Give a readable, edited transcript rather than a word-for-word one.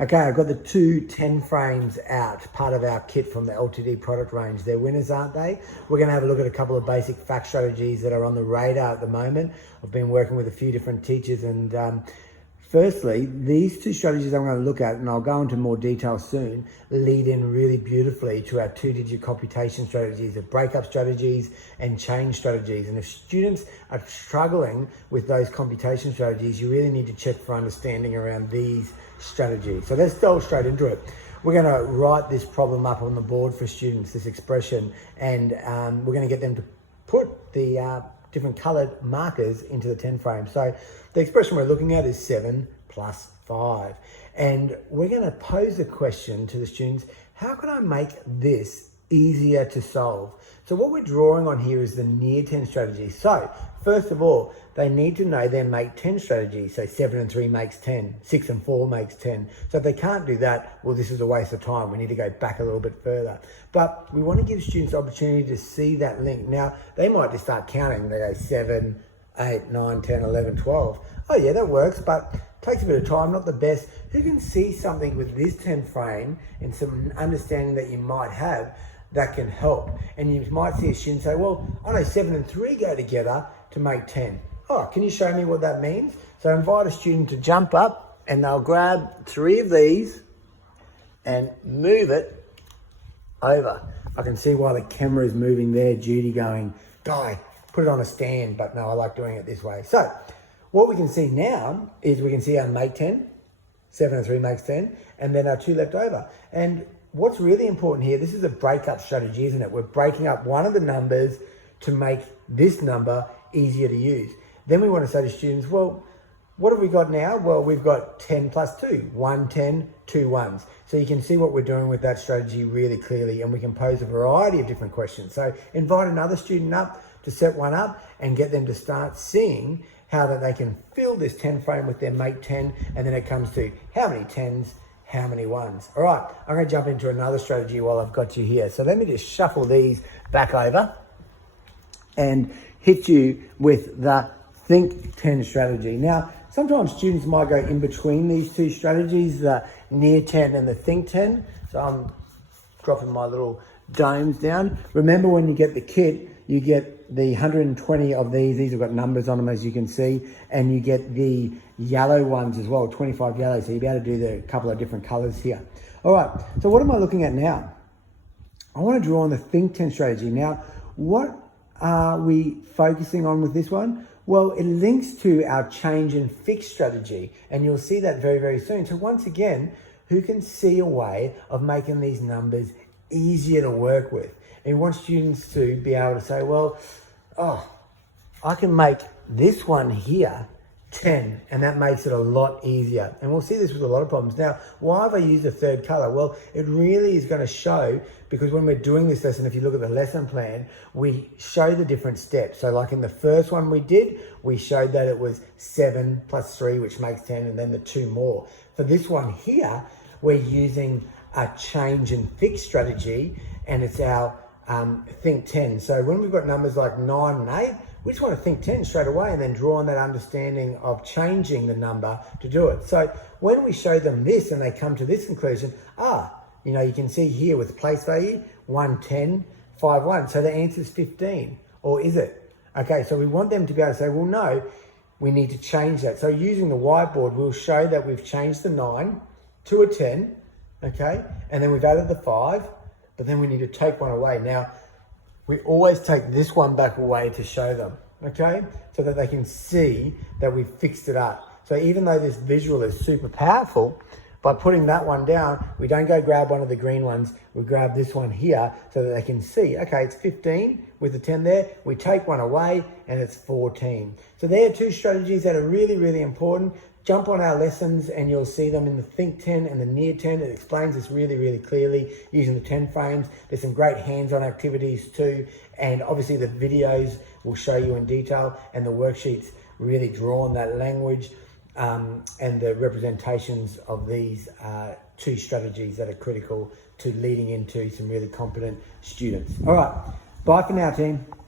Okay, I've got the two 10 frames out, part of our kit from the LTD product range. They're winners, aren't they? We're going to have a look at a couple of basic fact strategies that are on the radar at the moment. I've been working with a few different teachers, and firstly, these two strategies I'm going to look at, and I'll go into more detail soon, lead in really beautifully to our two-digit computation strategies, the breakup strategies and change strategies. And if students are struggling with those computation strategies, you really need to check for understanding around these strategies. So let's delve straight into it. We're going to write this problem up on the board for students, this expression, and we're going to get them to put the different colored markers into the 10 frame. So the expression we're looking at is 7 plus 5. And we're going to pose the question to the students, how can I make this easier to solve? So what we're drawing on here is the near 10 strategy. So first of all, they need to know their make 10 strategy. So 7 and 3 makes 10, 6 and 4 makes 10. So if they can't do that, well, this is a waste of time. We need to go back a little bit further. But we want to give students the opportunity to see that link. Now, they might just start counting. They go 7, 8, 9, 10, 11, 12. Oh yeah, that works, but takes a bit of time, not the best. Who can see something with this 10 frame and some understanding that you might have that can help? And you might see a student say, well, I know 7 and 3 go together to make 10. Oh, can you show me what that means? So invite a student to jump up and they'll grab 3 of these and move it over. I can see why the camera is moving there, Judy going, Guy, put it on a stand, but no, I like doing it this way. So what we can see now is we can see our make 10, 7 and 3 makes 10, and then our 2 left over. And what's really important here, this is a breakup strategy, isn't it? We're breaking up one of the numbers to make this number easier to use. Then we want to say to students, well, what have we got now? Well, we've got 10 plus 2, 1, 10, 2 ones. So you can see what we're doing with that strategy really clearly, and we can pose a variety of different questions. So invite another student up to set one up and get them to start seeing how that they can fill this 10 frame with their make 10, and then it comes to how many 10s, how many ones. All right, I'm going to jump into another strategy while I've got you here. So let me just shuffle these back over and hit you with the think 10 strategy. Now, sometimes students might go in between these two strategies, the near 10 and the think 10. So I'm dropping my little domes down. Remember, when you get the kit, you get the 120 of these. These have got numbers on them, as you can see, and you get the yellow ones as well, 25 yellow. So you'll be able to do the couple of different colors here. All right, so what am I looking at now? I want to draw on the think 10 strategy. Now, what are we focusing on with this one? Well, it links to our change and fix strategy, and you'll see that very, very soon. So once again, who can see a way of making these numbers easier to work with? And we want students to be able to say, well, oh, I can make this one here 10, and that makes it a lot easier. And we'll see this with a lot of problems. Now, why have I used a third color? Well, it really is going to show, because when we're doing this lesson, if you look at the lesson plan, we show the different steps. So like in the first one we did, we showed that it was 7 plus 3, which makes 10, and then the 2 more. For this one here, we're using a change and fix strategy, and it's our think 10. So when we've got numbers like 9 and 8, we just want to think 10 straight away and then draw on that understanding of changing the number to do it. So when we show them this and they come to this conclusion, you know, you can see here with place value, 1, 10, 5, 1. So the answer is 15, or is it? Okay, so we want them to be able to say, well, no, we need to change that. So using the whiteboard, we'll show that we've changed the 9 to a 10, okay? And then we've added the 5, but then we need to take one away. Now, we always take this one back away to show them, okay? So that they can see that we've fixed it up. So even though this visual is super powerful, by putting that one down, we don't go grab one of the green ones, we grab this one here so that they can see, okay, it's 15 with the 10 there, we take one away and it's 14. So there are two strategies that are really, really important. Jump on our lessons and you'll see them in the think 10 and the near 10. It explains this really, really clearly using the 10 frames. There's some great hands-on activities too. And obviously the videos will show you in detail, and the worksheets really draw on that language and the representations of these two strategies that are critical to leading into some really competent students. All right, bye for now, team.